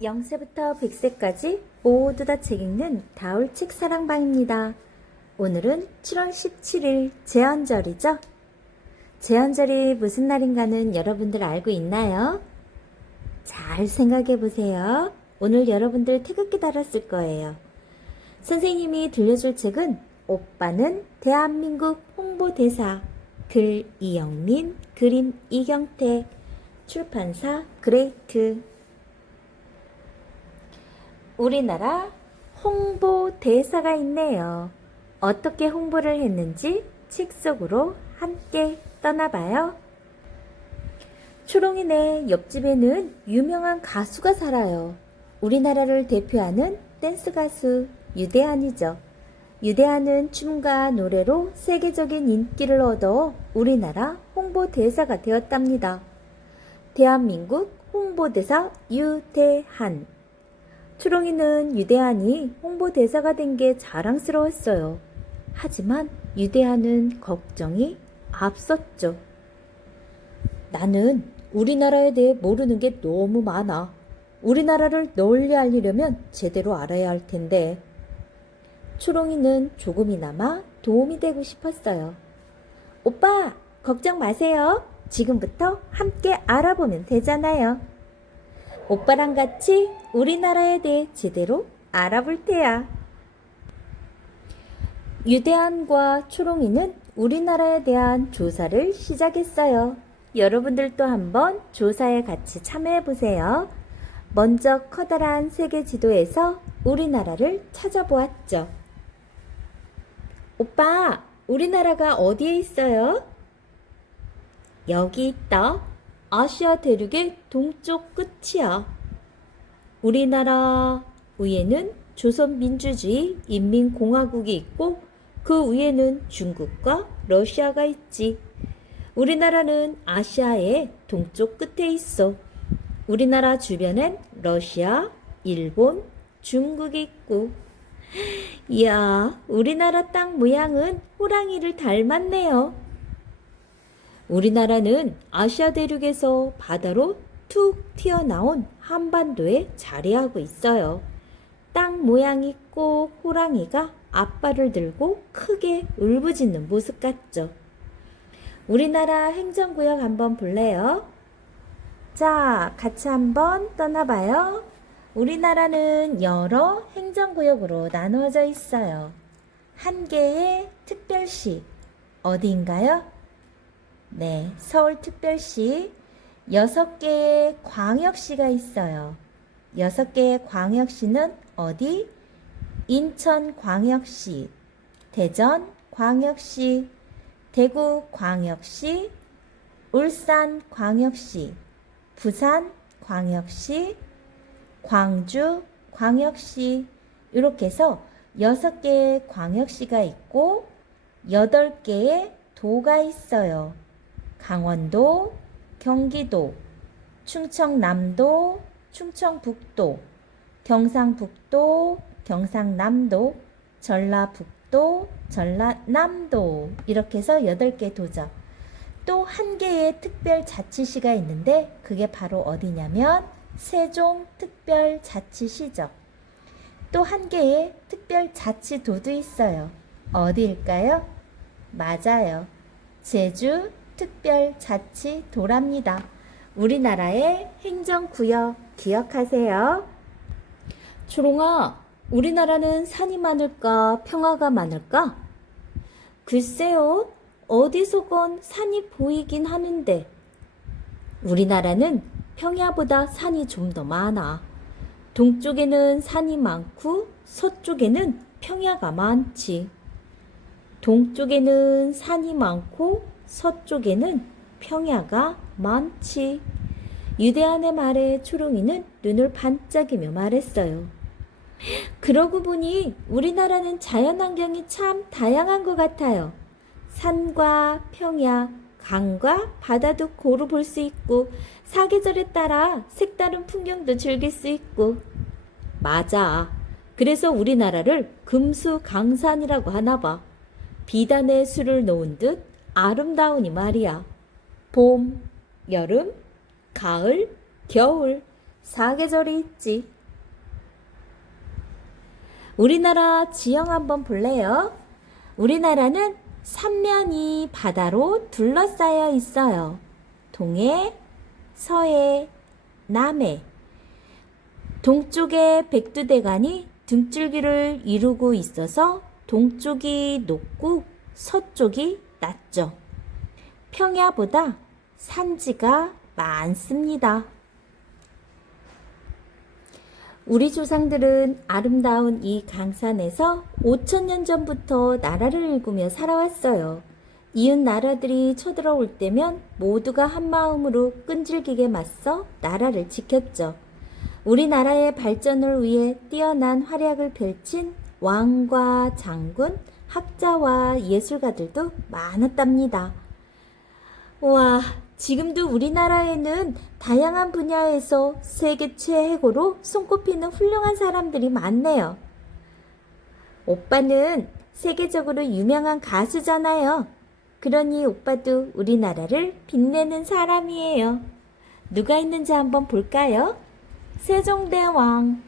0세부터 100세까지 모두 다 책 읽는 다울책 사랑방입니다. 오늘은 7월 17일 제헌절이죠? 제헌절이 무슨 날인가는 여러분들 알고 있나요? 잘 생각해 보세요. 오늘 여러분들 태극기 달았을 거예요. 선생님이 들려줄 책은 오빠는 대한민국 홍보대사, 글 이영민, 그림 이경태, 출판사 그레이트. 우리나라 홍보대사가 있네요. 어떻게 홍보를 했는지 책 속으로 함께 떠나봐요. 초롱이네 옆집에는 유명한 가수가 살아요. 우리나라를 대표하는 댄스 가수 유대한이죠. 유대한은 춤과 노래로 세계적인 인기를 얻어 우리나라 홍보대사가 되었답니다. 대한민국 홍보대사 유대한. 초롱이는 유대한이 홍보대사가 된 게 자랑스러웠어요. 하지만 유대한은 걱정이 앞섰죠. 나는 우리나라에 대해 모르는 게 너무 많아. 우리나라를 널리 알리려면 제대로 알아야 할 텐데. 초롱이는 조금이나마 도움이 되고 싶었어요. 오빠, 걱정 마세요. 지금부터 함께 알아보면 되잖아요. 오빠랑 같이 우리나라에 대해 제대로 알아볼 테야. 유대한과 초롱이는 우리나라에 대한 조사를 시작했어요. 여러분들도 한번 조사에 같이 참여해보세요. 먼저 커다란 세계 지도에서 우리나라를 찾아보았죠. 오빠, 우리나라가 어디에 있어요? 여기 있다. 아시아 대륙의 동쪽 끝이야. 우리나라 위에는 조선민주주의 인민공화국이 있고 그 위에는 중국과 러시아가 있지. 우리나라는 아시아의 동쪽 끝에 있어. 우리나라 주변엔 러시아, 일본, 중국이 있고. 이야, 우리나라 땅 모양은 호랑이를 닮았네요. 우리나라는 아시아 대륙에서 바다로 툭 튀어나온 한반도에 자리하고 있어요. 땅 모양이 꼭 호랑이가 앞발을 들고 크게 울부짖는 모습 같죠. 우리나라 행정구역 한번 볼래요? 자, 같이 한번 떠나봐요. 우리나라는 여러 행정구역으로 나누어져 있어요. 한 개의 특별시, 어디인가요? 네, 서울특별시 6개의 광역시가 있어요. 6개의 광역시는 어디? 인천광역시, 대전광역시, 대구광역시, 울산광역시, 부산광역시, 광주광역시. 이렇게 해서 6개의 광역시가 있고 8개의 도가 있어요. 강원도, 경기도, 충청남도, 충청북도, 경상북도, 경상남도, 전라북도, 전라남도. 이렇게 해서 8개 도죠. 또 한 개의 특별자치시가 있는데 그게 바로 어디냐면 세종특별자치시죠. 또 한 개의 특별자치도도 있어요. 어디일까요? 맞아요. 제주특별자치도랍니다. 우리나라의 행정구역 기억하세요. 초롱아, 우리나라는 산이 많을까, 평화가 많을까? 글쎄요, 어디서건 산이 보이긴 하는데. 우리나라는 평야보다 산이 좀 더 많아. 동쪽에는 산이 많고 서쪽에는 평야가 많지. 동쪽에는 산이 많고 서쪽에는 평야가 많지. 유대한의 말에 초롱이는 눈을 반짝이며 말했어요. 그러고 보니 우리나라는 자연환경이 참 다양한 것 같아요. 산과 평야, 강과 바다도 고루 볼 수 있고 사계절에 따라 색다른 풍경도 즐길 수 있고. 맞아. 그래서 우리나라를 금수강산이라고 하나 봐. 비단의 수를 놓은 듯 아름다우니 말이야. 봄, 여름, 가을, 겨울 사계절이 있지. 우리나라 지형 한번 볼래요? 우리나라는 삼면이 바다로 둘러싸여 있어요. 동해, 서해, 남해. 동쪽에 백두대간이 등줄기를 이루고 있어서 동쪽이 높고 서쪽이 낮죠. 평야보다 산지가 많습니다. 우리 조상들은 아름다운 이 강산에서 5,000년 전부터 나라를 일구며 살아왔어요. 이웃 나라들이 쳐들어올 때면 모두가 한마음으로 끈질기게 맞서 나라를 지켰죠. 우리나라의 발전을 위해 뛰어난 활약을 펼친 왕과 장군, 학자와 예술가들도 많았답니다. 와, 지금도 우리나라에는 다양한 분야에서 세계 최고로 손꼽히는 훌륭한 사람들이 많네요. 오빠는 세계적으로 유명한 가수잖아요. 그러니 오빠도 우리나라를 빛내는 사람이에요. 누가 있는지 한번 볼까요? 세종대왕.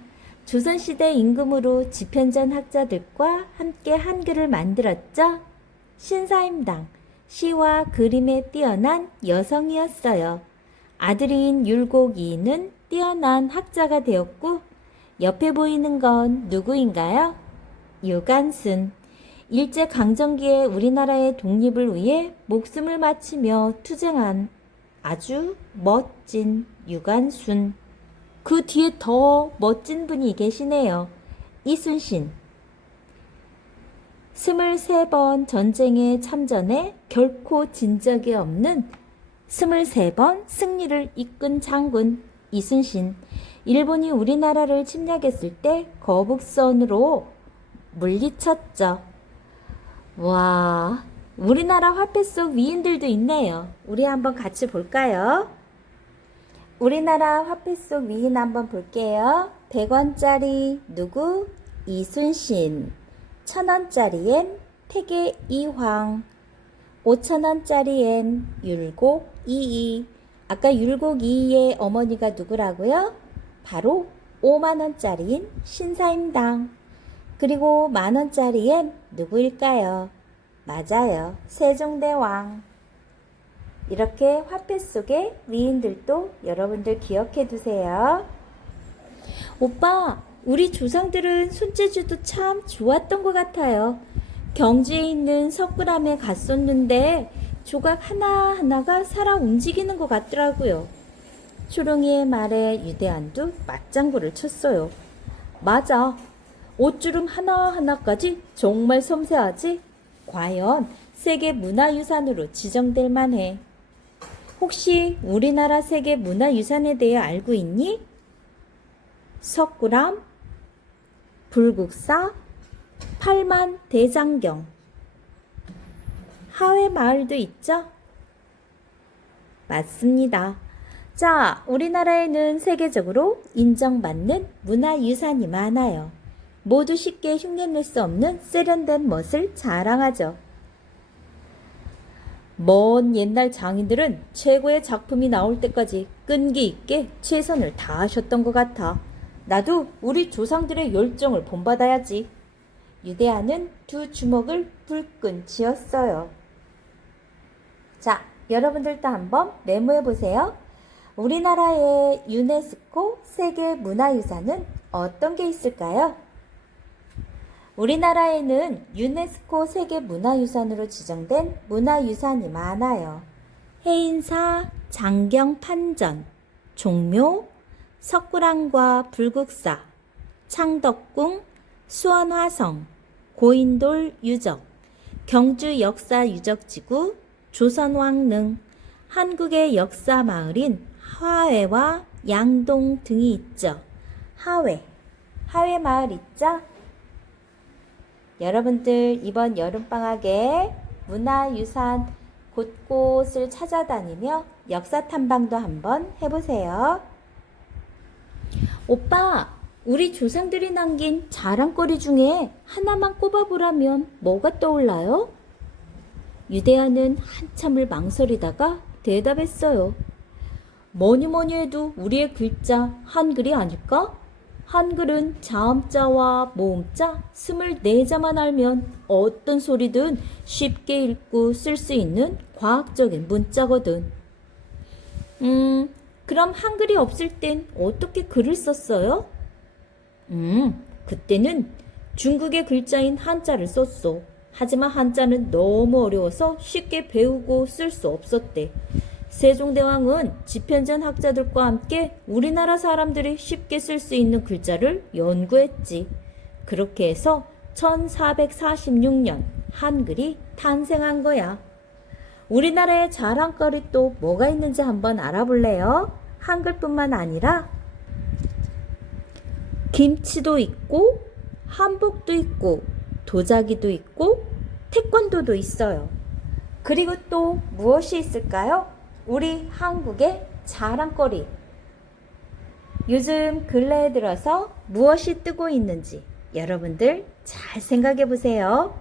조선시대 임금으로 집현전 학자들과 함께 한글을 만들었죠. 신사임당. 시와 그림에 뛰어난 여성이었어요. 아들인 율곡이는 뛰어난 학자가 되었고, 옆에 보이는 건 누구인가요? 유관순. 일제강점기에 우리나라의 독립을 위해 목숨을 바치며 투쟁한 아주 멋진 유관순. 그 뒤에 더 멋진 분이 계시네요. 이순신. 23번 전쟁에 참전해 결코 진 적이 없는 23번 승리를 이끈 장군 이순신. 일본이 우리나라를 침략했을 때 거북선으로 물리쳤죠. 와, 우리나라 화폐 속 위인들도 있네요. 우리 한번 같이 볼까요? 우리나라 화폐 속 위인 한번 볼게요. 100원짜리 누구? 이순신. 1000원짜리엔 태계 이황. 5000원짜리엔 율곡 이이. 아까 율곡 이이의 어머니가 누구라고요? 바로 5만원짜리인 신사임당. 그리고 만원짜리엔 누구일까요? 맞아요. 세종대왕. 이렇게 화폐 속의 위인들도 여러분들 기억해 두세요. 오빠, 우리 조상들은 손재주도 참 좋았던 것 같아요. 경주에 있는 석굴암에 갔었는데 조각 하나하나가 살아 움직이는 것 같더라고요. 초롱이의 말에 유대한도 맞장구를 쳤어요. 맞아. 옷주름 하나하나까지 정말 섬세하지? 과연 세계 문화유산으로 지정될 만해. 혹시 우리나라 세계 문화유산에 대해 알고 있니? 석굴암, 불국사, 팔만대장경, 하회마을도 있죠? 맞습니다. 자, 우리나라에는 세계적으로 인정받는 문화유산이 많아요. 모두 쉽게 흉내낼 수 없는 세련된 멋을 자랑하죠. 먼 옛날 장인들은 최고의 작품이 나올 때까지 끈기 있게 최선을 다하셨던 것 같아. 나도 우리 조상들의 열정을 본받아야지. 유대하는 두 주먹을 불끈 쥐었어요. 자, 여러분들도 한번 메모해 보세요. 우리나라의 유네스코 세계문화유산은 어떤 게 있을까요? 우리나라에는 유네스코 세계문화유산으로 지정된 문화유산이 많아요. 해인사, 장경판전, 종묘, 석굴암과 불국사, 창덕궁, 수원화성, 고인돌 유적, 경주 역사유적지구, 조선왕릉, 한국의 역사마을인 하회와 양동 등이 있죠. 하회마을 있죠? 여러분들 이번 여름방학에 문화유산 곳곳을 찾아다니며 역사 탐방도 한번 해보세요. 오빠, 우리 조상들이 남긴 자랑거리 중에 하나만 꼽아보라면 뭐가 떠올라요? 유대하는 한참을 망설이다가 대답했어요. 뭐니 뭐니 해도 우리의 글자 한글이 아닐까? 한글은 자음자와 모음자 24자만 알면 어떤 소리든 쉽게 읽고 쓸 수 있는 과학적인 문자거든. 그럼 한글이 없을 땐 어떻게 글을 썼어요? 그때는 중국의 글자인 한자를 썼어. 하지만 한자는 너무 어려워서 쉽게 배우고 쓸 수 없었대. 세종대왕은 집현전 학자들과 함께 우리나라 사람들이 쉽게 쓸 수 있는 글자를 연구했지. 그렇게 해서 1446년 한글이 탄생한 거야. 우리나라의 자랑거리 또 뭐가 있는지 한번 알아볼래요? 한글뿐만 아니라 김치도 있고 한복도 있고 도자기도 있고 태권도도 있어요. 그리고 또 무엇이 있을까요? 우리 한국의 자랑거리. 요즘 근래에 들어서 무엇이 뜨고 있는지 여러분들 잘 생각해 보세요.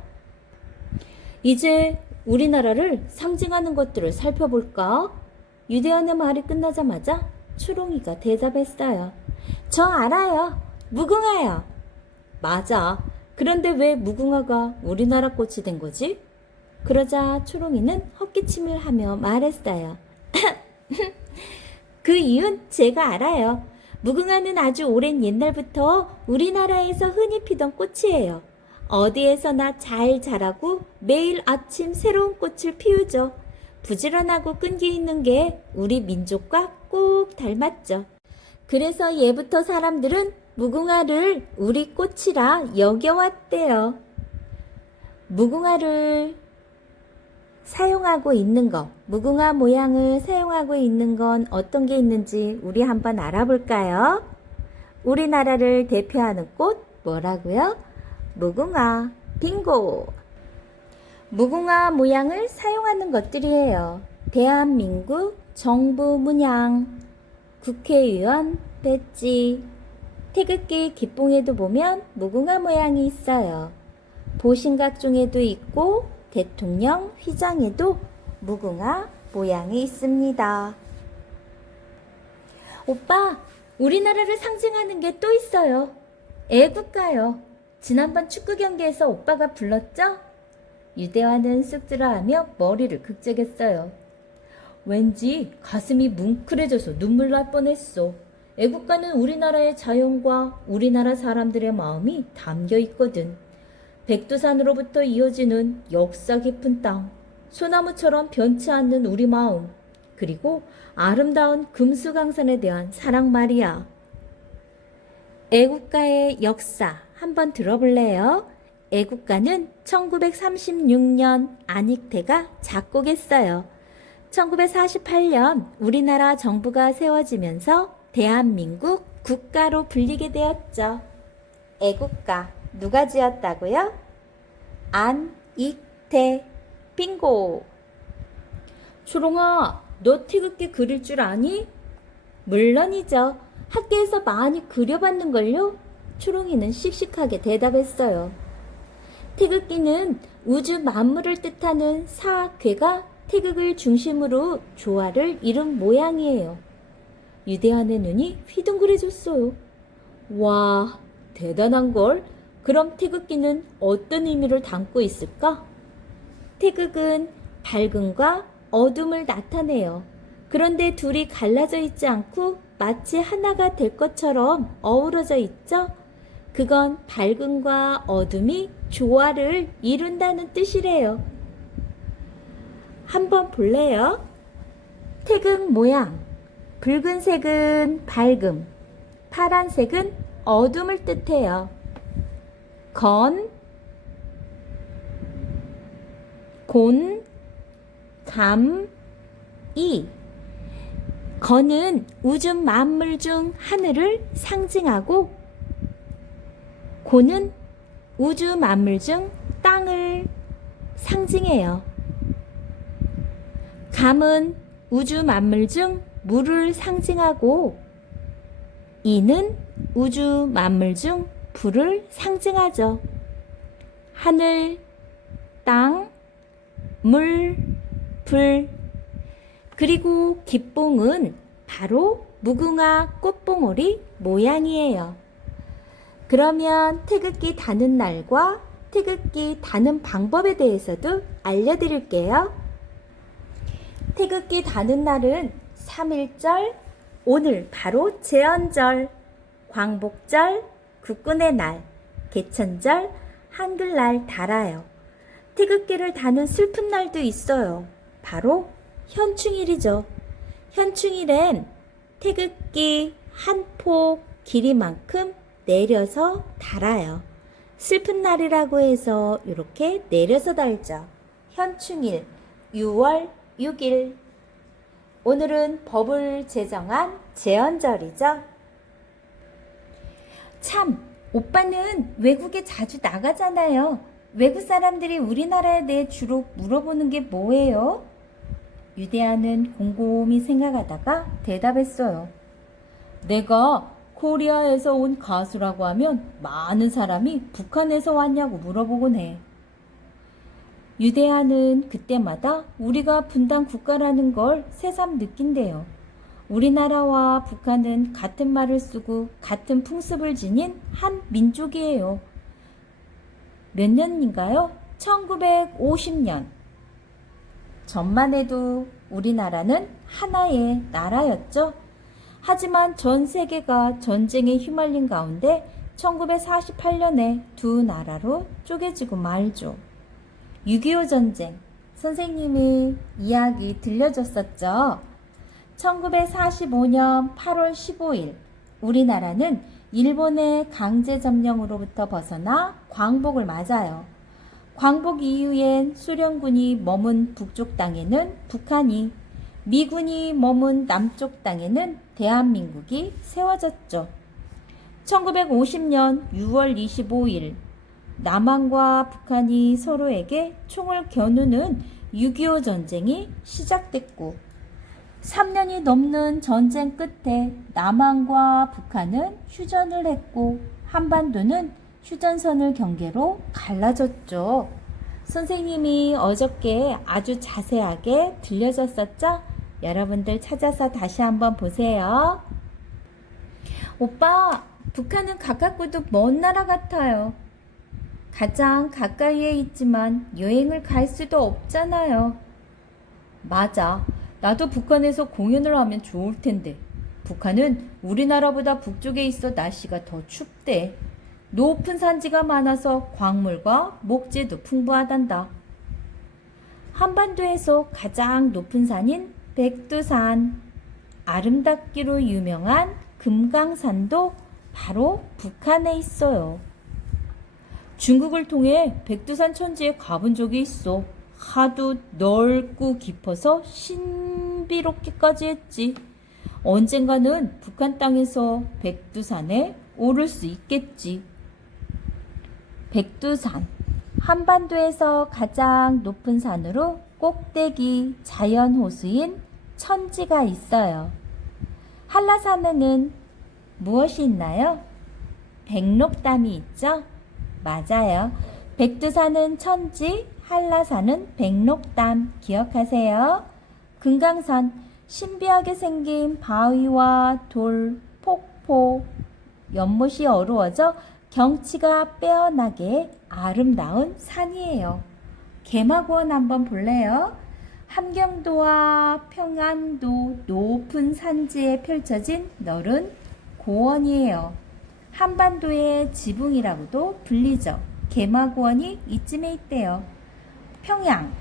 이제 우리나라를 상징하는 것들을 살펴볼까? 유대현의 말이 끝나자마자 초롱이가 대답했어요. 저 알아요. 무궁화요. 맞아. 그런데 왜 무궁화가 우리나라 꽃이 된 거지? 그러자 초롱이는 헛기침을 하며 말했어요. 그 이유는 제가 알아요. 무궁화는 아주 오랜 옛날부터 우리나라에서 흔히 피던 꽃이에요. 어디에서나 잘 자라고 매일 아침 새로운 꽃을 피우죠. 부지런하고 끈기 있는 게 우리 민족과 꼭 닮았죠. 그래서 예부터 사람들은 무궁화를 우리 꽃이라 여겨왔대요. 무궁화를 사용하고 있는 것, 무궁화 모양을 사용하고 있는 건 어떤 게 있는지 우리 한번 알아볼까요? 우리나라를 대표하는 꽃 뭐라고요? 무궁화. 빙고. 무궁화 모양을 사용하는 것들이에요. 대한민국 정부 문양, 국회의원 배지, 태극기 기봉에도 보면 무궁화 모양이 있어요. 보신각종에도 있고 대통령 휘장에도 무궁화 모양이 있습니다. 오빠, 우리나라를 상징하는 게 또 있어요. 애국가요. 지난번 축구 경기에서 오빠가 불렀죠? 유대화는 쑥스러워하며 머리를 극적였어요. 왠지 가슴이 뭉클해져서 눈물 날 뻔했어. 애국가는 우리나라의 자연과 우리나라 사람들의 마음이 담겨 있거든. 백두산으로부터 이어지는 역사 깊은 땅, 소나무처럼 변치 않는 우리 마음, 그리고 아름다운 금수강산에 대한 사랑 말이야. 애국가의 역사 한번 들어볼래요? 애국가는 1936년 안익태가 작곡했어요. 1948년 우리나라 정부가 세워지면서 대한민국 국가로 불리게 되었죠. 애국가 누가 지었다고요? 안익태. 빙고. 초롱아, 너 태극기 그릴 줄 아니? 물론이죠. 학교에서 많이 그려봤는걸요? 초롱이는 씩씩하게 대답했어요. 태극기는 우주 만물을 뜻하는 사괴가 태극을 중심으로 조화를 이룬 모양이에요. 유대한의 눈이 휘둥그레졌어요. 와, 대단한걸. 그럼 태극기는 어떤 의미를 담고 있을까? 태극은 밝음과 어둠을 나타내요. 그런데 둘이 갈라져 있지 않고 마치 하나가 될 것처럼 어우러져 있죠? 그건 밝음과 어둠이 조화를 이룬다는 뜻이래요. 한번 볼래요? 태극 모양. 붉은색은 밝음, 파란색은 어둠을 뜻해요. 건, 곤, 감, 이. 건은 우주 만물 중 하늘을 상징하고, 곤은 우주 만물 중 땅을 상징해요. 감은 우주 만물 중 물을 상징하고, 이는 우주 만물 중 불을 상징하죠. 하늘, 땅, 물, 불. 그리고 기뽕은 바로 무궁화 꽃봉오리 모양이에요. 그러면 태극기 다는 날과 태극기 다는 방법에 대해서도 알려드릴게요. 태극기 다는 날은 3.1절, 오늘 바로 제헌절, 광복절, 국군의 날, 개천절, 한글날 달아요. 태극기를 다는 슬픈 날도 있어요. 바로 현충일이죠. 현충일엔 태극기 한 폭 길이만큼 내려서 달아요. 슬픈 날이라고 해서 이렇게 내려서 달죠. 현충일 6월 6일. 오늘은 법을 제정한 제헌절이죠. 참, 오빠는 외국에 자주 나가잖아요. 외국 사람들이 우리나라에 대해 주로 물어보는 게 뭐예요? 유대아는 곰곰이 생각하다가 대답했어요. 내가 코리아에서 온 가수라고 하면 많은 사람이 북한에서 왔냐고 물어보곤 해. 유대아는 그때마다 우리가 분단 국가라는 걸 새삼 느낀대요. 우리나라와 북한은 같은 말을 쓰고 같은 풍습을 지닌 한 민족이에요. 몇 년인가요? 1950년. 전만 해도 우리나라는 하나의 나라였죠. 하지만 전 세계가 전쟁에 휘말린 가운데 1948년에 두 나라로 쪼개지고 말죠. 6.25 전쟁, 선생님이 이야기 들려줬었죠. 1945년 8월 15일, 우리나라는 일본의 강제 점령으로부터 벗어나 광복을 맞아요. 광복 이후엔 소련군이 머문 북쪽 땅에는 북한이, 미군이 머문 남쪽 땅에는 대한민국이 세워졌죠. 1950년 6월 25일, 남한과 북한이 서로에게 총을 겨누는 6.25 전쟁이 시작됐고 3년이 넘는 전쟁 끝에 남한과 북한은 휴전을 했고 한반도는 휴전선을 경계로 갈라졌죠. 선생님이 어저께 아주 자세하게 들려줬었죠? 여러분들 찾아서 다시 한번 보세요. 오빠, 북한은 가깝고도 먼 나라 같아요. 가장 가까이에 있지만 여행을 갈 수도 없잖아요. 맞아. 나도 북한에서 공연을 하면 좋을 텐데. 북한은 우리나라보다 북쪽에 있어 날씨가 더 춥대. 높은 산지가 많아서 광물과 목재도 풍부하단다. 한반도에서 가장 높은 산인 백두산, 아름답기로 유명한 금강산도 바로 북한에 있어요. 중국을 통해 백두산 천지에 가본 적이 있어. 하도 넓고 깊어서 신비롭기까지 했지. 언젠가는 북한 땅에서 백두산에 오를 수 있겠지. 백두산, 한반도에서 가장 높은 산으로 꼭대기 자연호수인 천지가 있어요. 한라산에는 무엇이 있나요? 백록담이 있죠? 맞아요. 백두산은 천지, 한라산은 백록담 기억하세요. 금강산, 신비하게 생긴 바위와 돌, 폭포, 연못이 어루어져 경치가 빼어나게 아름다운 산이에요. 개마고원 한번 볼래요? 함경도와 평안도 높은 산지에 펼쳐진 넓은 고원이에요. 한반도의 지붕이라고도 불리죠. 개마고원이 이쯤에 있대요. 평양,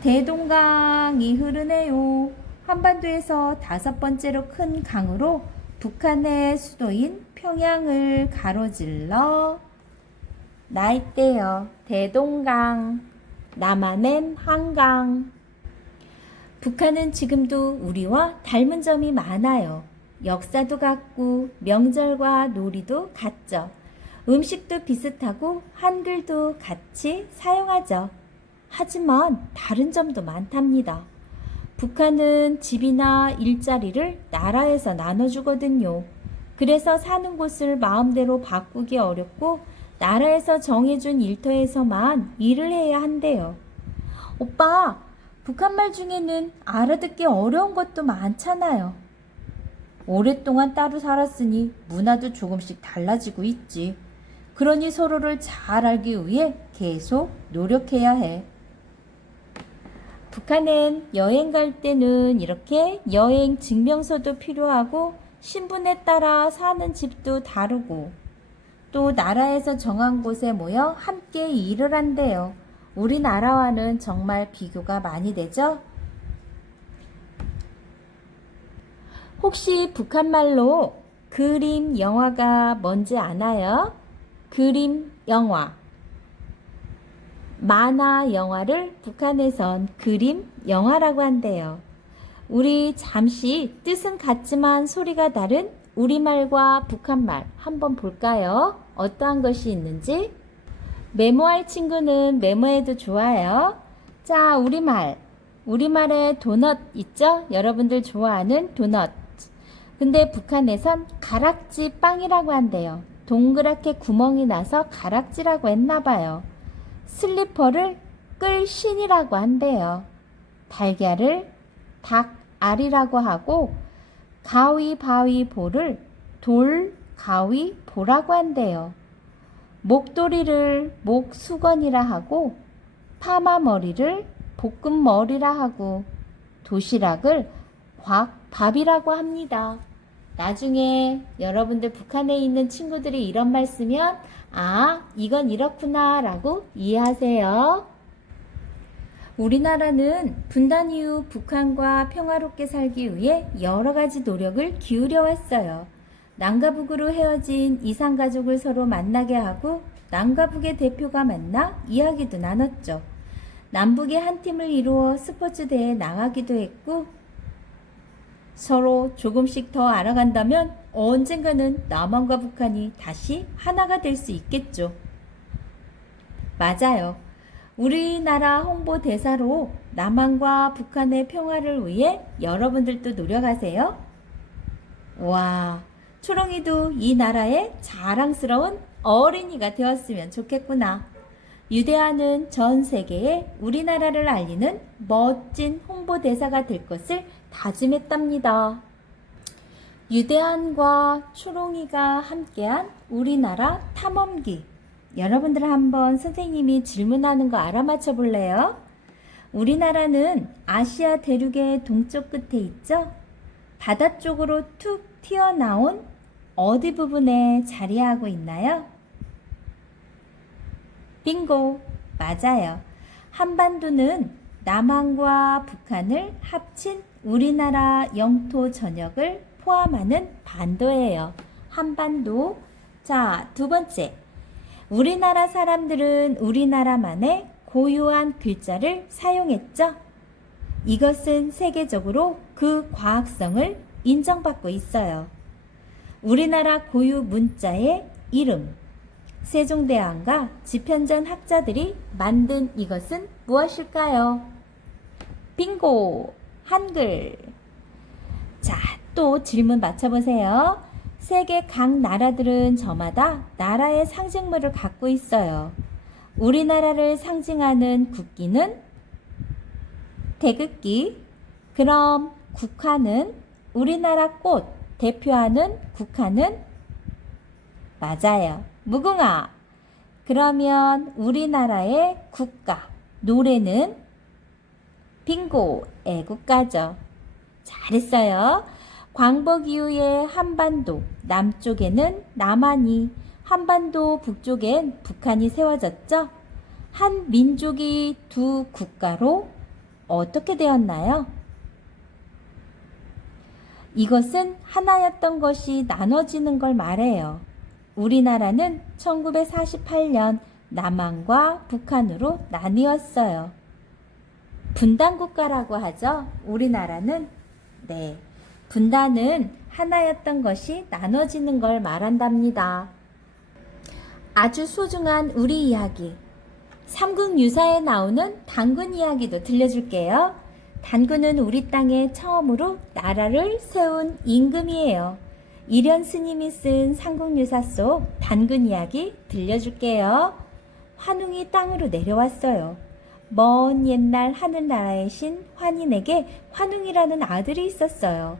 대동강이 흐르네요. 한반도에서 5번째로 큰 강으로 북한의 수도인 평양을 가로질러 나 있대요. 대동강, 남한엔 한강. 북한은 지금도 우리와 닮은 점이 많아요. 역사도 같고 명절과 놀이도 같죠. 음식도 비슷하고 한글도 같이 사용하죠. 하지만 다른 점도 많답니다. 북한은 집이나 일자리를 나라에서 나눠주거든요. 그래서 사는 곳을 마음대로 바꾸기 어렵고 나라에서 정해준 일터에서만 일을 해야 한대요. 오빠, 북한말 중에는 알아듣기 어려운 것도 많잖아요. 오랫동안 따로 살았으니 문화도 조금씩 달라지고 있지. 그러니 서로를 잘 알기 위해 계속 노력해야 해. 북한엔 여행 갈 때는 이렇게 여행 증명서도 필요하고 신분에 따라 사는 집도 다르고 또 나라에서 정한 곳에 모여 함께 일을 한대요. 우리나라와는 정말 비교가 많이 되죠? 혹시 북한말로 그림 영화가 뭔지 아나요? 그림 영화. 만화 영화를 북한에선 그림 영화라고 한대요. 우리 잠시 뜻은 같지만 소리가 다른 우리말과 북한말 한번 볼까요? 어떠한 것이 있는지? 메모할 친구는 메모해도 좋아요. 자, 우리말에 도넛 있죠? 여러분들 좋아하는 도넛. 근데 북한에선 가락지 빵이라고 한대요. 동그랗게 구멍이 나서 가락지라고 했나봐요. 슬리퍼를 끌신이라고 한대요. 달걀을 닭알이라고 하고 가위바위보를 돌가위보라고 한대요. 목도리를 목수건이라 하고 파마머리를 볶음머리라 하고 도시락을 곽밥이라고 합니다. 나중에 여러분들 북한에 있는 친구들이 이런 말 쓰면 아, 이건 이렇구나 라고 이해하세요. 우리나라는 분단 이후 북한과 평화롭게 살기 위해 여러 가지 노력을 기울여 왔어요. 남과 북으로 헤어진 이산가족을 서로 만나게 하고 남과 북의 대표가 만나 이야기도 나눴죠. 남북의 한 팀을 이루어 스포츠 대회에 나가기도 했고 서로 조금씩 더 알아간다면 언젠가는 남한과 북한이 다시 하나가 될 수 있겠죠. 맞아요. 우리나라 홍보대사로 남한과 북한의 평화를 위해 여러분들도 노력하세요. 와, 초롱이도 이 나라의 자랑스러운 어린이가 되었으면 좋겠구나. 유대아는 전 세계에 우리나라를 알리는 멋진 홍보대사가 될 것을 다짐했답니다. 유대한과 초롱이가 함께한 우리나라 탐험기. 여러분들 한번 선생님이 질문하는 거 알아맞혀 볼래요? 우리나라는 아시아 대륙의 동쪽 끝에 있죠? 바다 쪽으로 툭 튀어나온 어디 부분에 자리하고 있나요? 빙고! 맞아요. 한반도는 남한과 북한을 합친 우리나라 영토 전역을 포함하는 반도예요. 한반도. 자, 두 번째. 우리나라 사람들은 우리나라만의 고유한 글자를 사용했죠. 이것은 세계적으로 그 과학성을 인정받고 있어요. 우리나라 고유 문자의 이름. 세종대왕과 집현전 학자들이 만든 이것은 무엇일까요? 빙고! 한글. 자, 또 질문 맞춰보세요. 세계 각 나라들은 저마다 나라의 상징물을 갖고 있어요. 우리나라를 상징하는 국기는 태극기. 그럼 국화는 우리나라 꽃 대표하는 국화는 맞아요. 무궁화. 그러면 우리나라의 국가 노래는 빙고 애국가죠. 잘했어요. 광복 이후에 한반도 남쪽에는 남한이 한반도 북쪽엔 북한이 세워졌죠. 한 민족이 두 국가로 어떻게 되었나요? 이것은 하나였던 것이 나눠지는 걸 말해요. 우리나라는 1948년 남한과 북한으로 나뉘었어요. 분단국가라고 하죠. 우리나라는. 네, 분단은 하나였던 것이 나눠지는 걸 말한답니다. 아주 소중한 우리 이야기. 삼국유사에 나오는 단군 이야기도 들려줄게요. 단군은 우리 땅에 처음으로 나라를 세운 임금이에요. 이련 스님이 쓴 삼국유사 속 단군 이야기 들려줄게요. 환웅이 땅으로 내려왔어요. 먼 옛날 하늘나라의 신 환인에게 환웅이라는 아들이 있었어요.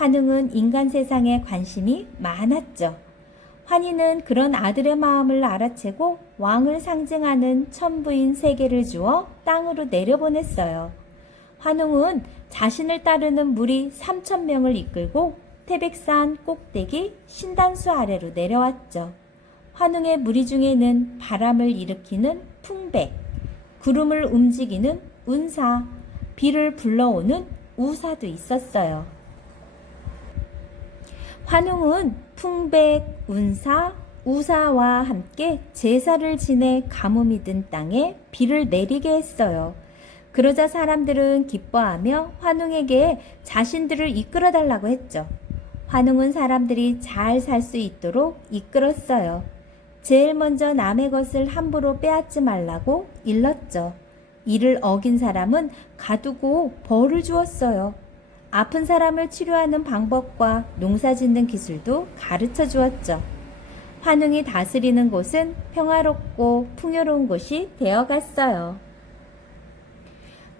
환웅은 인간 세상에 관심이 많았죠. 환희는 그런 아들의 마음을 알아채고 왕을 상징하는 천부인 3개를 주어 땅으로 내려보냈어요. 환웅은 자신을 따르는 무리 3,000명을 이끌고 태백산 꼭대기 신단수 아래로 내려왔죠. 환웅의 무리 중에는 바람을 일으키는 풍백, 구름을 움직이는 운사, 비를 불러오는 우사도 있었어요. 환웅은 풍백, 운사, 우사와 함께 제사를 지내 가뭄이 든 땅에 비를 내리게 했어요. 그러자 사람들은 기뻐하며 환웅에게 자신들을 이끌어 달라고 했죠. 환웅은 사람들이 잘 살 수 있도록 이끌었어요. 제일 먼저 남의 것을 함부로 빼앗지 말라고 일렀죠. 이를 어긴 사람은 가두고 벌을 주었어요. 아픈 사람을 치료하는 방법과 농사 짓는 기술도 가르쳐 주었죠. 환웅이 다스리는 곳은 평화롭고 풍요로운 곳이 되어갔어요.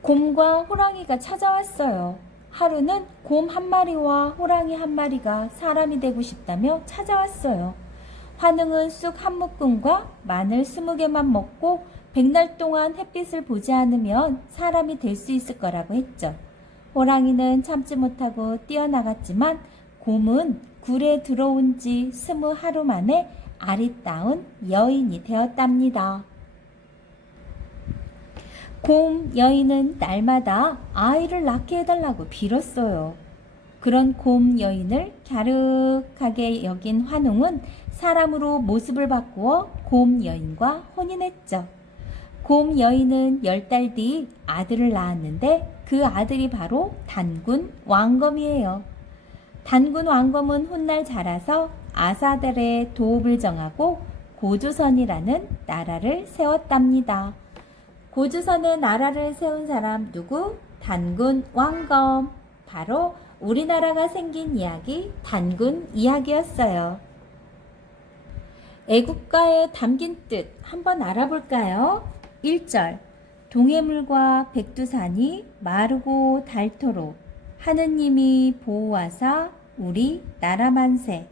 곰과 호랑이가 찾아왔어요. 하루는 곰 1마리와 호랑이 1마리가 사람이 되고 싶다며 찾아왔어요. 환웅은 쑥 1묶음과 마늘 20개만 먹고 100날 동안 햇빛을 보지 않으면 사람이 될 수 있을 거라고 했죠. 호랑이는 참지 못하고 뛰어나갔지만 곰은 굴에 들어온 지 20하루 만에 아리따운 여인이 되었답니다. 곰 여인은 날마다 아이를 낳게 해달라고 빌었어요. 그런 곰 여인을 갸륵하게 여긴 환웅은 사람으로 모습을 바꾸어 곰 여인과 혼인했죠. 곰 여인은 10달 뒤 아들을 낳았는데 그 아들이 바로 단군 왕검이에요. 단군 왕검은 훗날 자라서 아사들의 도읍을 정하고 고조선이라는 나라를 세웠답니다. 고조선의 나라를 세운 사람 누구? 단군 왕검. 바로 우리나라가 생긴 이야기 단군 이야기였어요. 애국가에 담긴 뜻 한번 알아볼까요? 1절 동해물과 백두산이 마르고 닳도록 하느님이 보호하사 우리 나라 만세.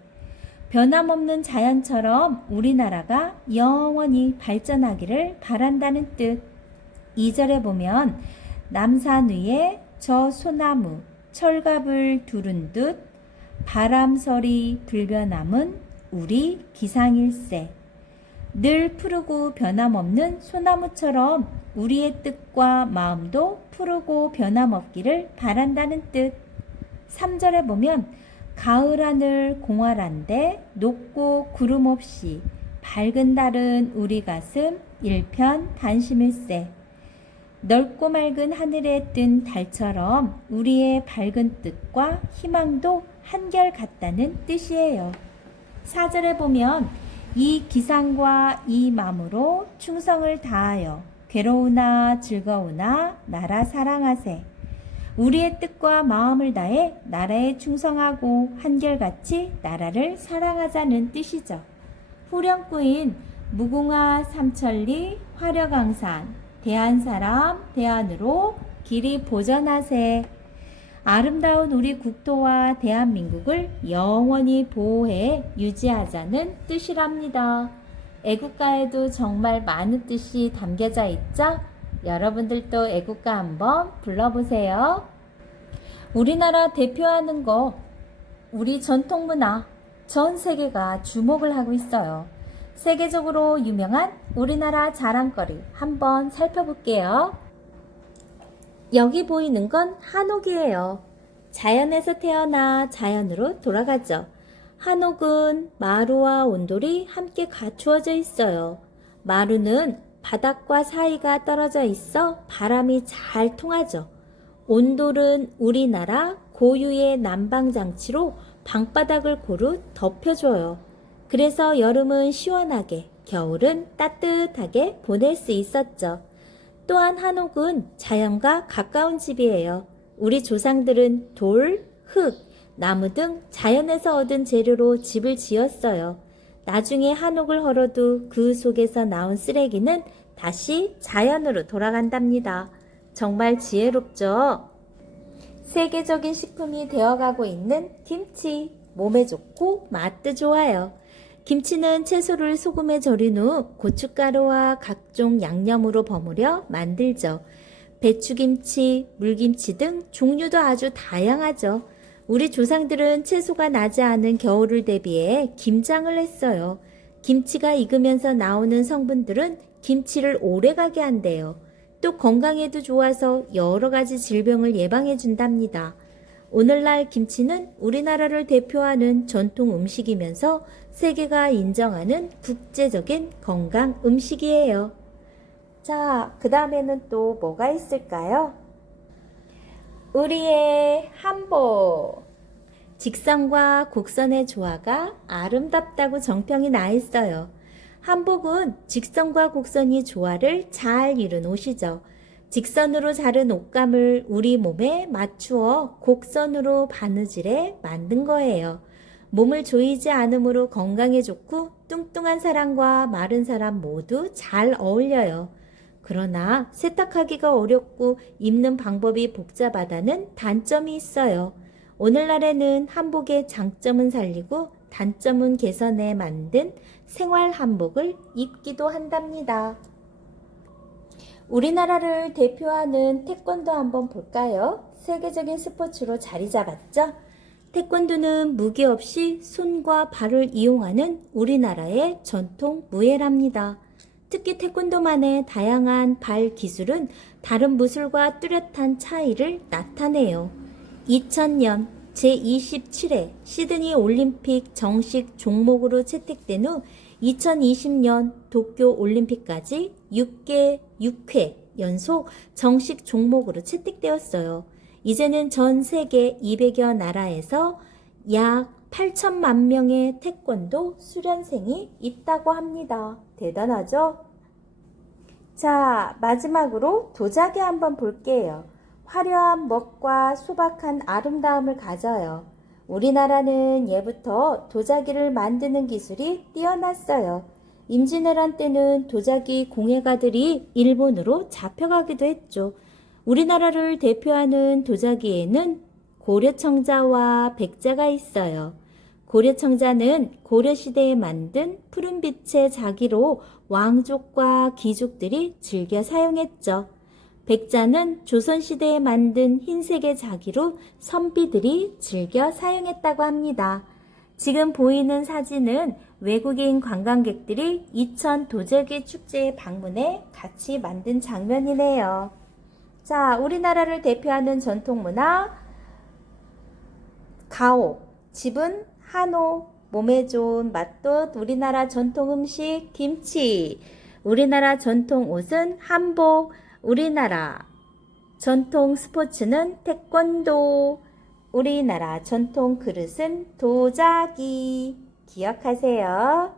변함없는 자연처럼 우리나라가 영원히 발전하기를 바란다는 뜻. 2절에 보면 남산 위에 저 소나무 철갑을 두른 듯 바람서리 불변함은 우리 기상일세. 늘 푸르고 변함없는 소나무처럼 우리의 뜻과 마음도 푸르고 변함없기를 바란다는 뜻. 3절에 보면 가을 하늘 공활한데 높고 구름 없이 밝은 달은 우리 가슴 일편 단심일세. 넓고 맑은 하늘에 뜬 달처럼 우리의 밝은 뜻과 희망도 한결같다는 뜻이에요. 4절에 보면 이 기상과 이 마음으로 충성을 다하여 괴로우나 즐거우나 나라 사랑하세. 우리의 뜻과 마음을 다해 나라에 충성하고 한결같이 나라를 사랑하자는 뜻이죠. 후렴구인 무궁화 삼천리 화려강산 대한사람 대한으로 길이 보전하세. 아름다운 우리 국토와 대한민국을 영원히 보호해 유지하자는 뜻이랍니다. 애국가에도 정말 많은 뜻이 담겨져 있죠? 여러분들도 애국가 한번 불러보세요. 우리나라 대표하는 거, 우리 전통문화, 전 세계가 주목을 하고 있어요. 세계적으로 유명한 우리나라 자랑거리 한번 살펴볼게요. 여기 보이는 건 한옥이에요. 자연에서 태어나 자연으로 돌아가죠. 한옥은 마루와 온돌이 함께 갖추어져 있어요. 마루는 바닥과 사이가 떨어져 있어 바람이 잘 통하죠. 온돌은 우리나라 고유의 난방장치로 방바닥을 고루 덮여줘요. 그래서 여름은 시원하게, 겨울은 따뜻하게 보낼 수 있었죠. 또한 한옥은 자연과 가까운 집이에요. 우리 조상들은 돌, 흙, 나무 등 자연에서 얻은 재료로 집을 지었어요. 나중에 한옥을 헐어도 그 속에서 나온 쓰레기는 다시 자연으로 돌아간답니다. 정말 지혜롭죠? 세계적인 식품이 되어가고 있는 김치. 몸에 좋고 맛도 좋아요. 김치는 채소를 소금에 절인 후 고춧가루와 각종 양념으로 버무려 만들죠. 배추김치, 물김치 등 종류도 아주 다양하죠. 우리 조상들은 채소가 나지 않은 겨울을 대비해 김장을 했어요. 김치가 익으면서 나오는 성분들은 김치를 오래가게 한대요. 또 건강에도 좋아서 여러 가지 질병을 예방해 준답니다. 오늘날 김치는 우리나라를 대표하는 전통 음식이면서 세계가 인정하는 국제적인 건강 음식이에요. 자, 그 다음에는 또 뭐가 있을까요? 우리의 한복. 직선과 곡선의 조화가 아름답다고 정평이 나 있어요. 한복은 직선과 곡선이 조화를 잘 이룬 옷이죠. 직선으로 자른 옷감을 우리 몸에 맞추어 곡선으로 바느질해 만든 거예요. 몸을 조이지 않으므로 건강에 좋고 뚱뚱한 사람과 마른 사람 모두 잘 어울려요. 그러나 세탁하기가 어렵고 입는 방법이 복잡하다는 단점이 있어요. 오늘날에는 한복의 장점은 살리고 단점은 개선해 만든 생활 한복을 입기도 한답니다. 우리나라를 대표하는 태권도 한번 볼까요? 세계적인 스포츠로 자리 잡았죠? 태권도는 무기 없이 손과 발을 이용하는 우리나라의 전통 무예랍니다. 특히 태권도만의 다양한 발 기술은 다른 무술과 뚜렷한 차이를 나타내요. 2000년 제27회 시드니 올림픽 정식 종목으로 채택된 후 2020년 도쿄 올림픽까지 6회 연속 정식 종목으로 채택되었어요. 이제는 전 세계 200여 나라에서 약 8천만 명의 태권도 수련생이 있다고 합니다. 대단하죠? 자, 마지막으로 도자기 한번 볼게요. 화려한 멋과 소박한 아름다움을 가져요. 우리나라는 예부터 도자기를 만드는 기술이 뛰어났어요. 임진왜란 때는 도자기 공예가들이 일본으로 잡혀가기도 했죠. 우리나라를 대표하는 도자기에는 고려청자와 백자가 있어요. 고려청자는 고려시대에 만든 푸른빛의 자기로 왕족과 귀족들이 즐겨 사용했죠. 백자는 조선시대에 만든 흰색의 자기로 선비들이 즐겨 사용했다고 합니다. 지금 보이는 사진은 외국인 관광객들이 이천 도자기 축제에 방문해 같이 만든 장면이네요. 자, 우리나라를 대표하는 전통문화 가옥, 집은 한옥, 몸에 좋은 맛도 우리나라 전통 음식 김치, 우리나라 전통 옷은 한복, 우리나라 전통 스포츠는 태권도, 우리나라 전통 그릇은 도자기. 기억하세요.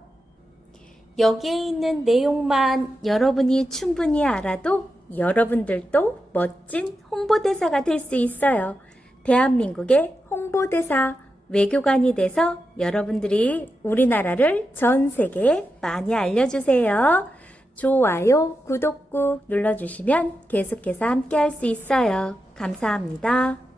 여기에 있는 내용만 여러분이 충분히 알아도 여러분들도 멋진 홍보대사가 될 수 있어요. 대한민국의 홍보대사, 외교관이 돼서 여러분들이 우리나라를 전 세계에 많이 알려주세요. 좋아요, 구독 꾹 눌러주시면 계속해서 함께 할 수 있어요. 감사합니다.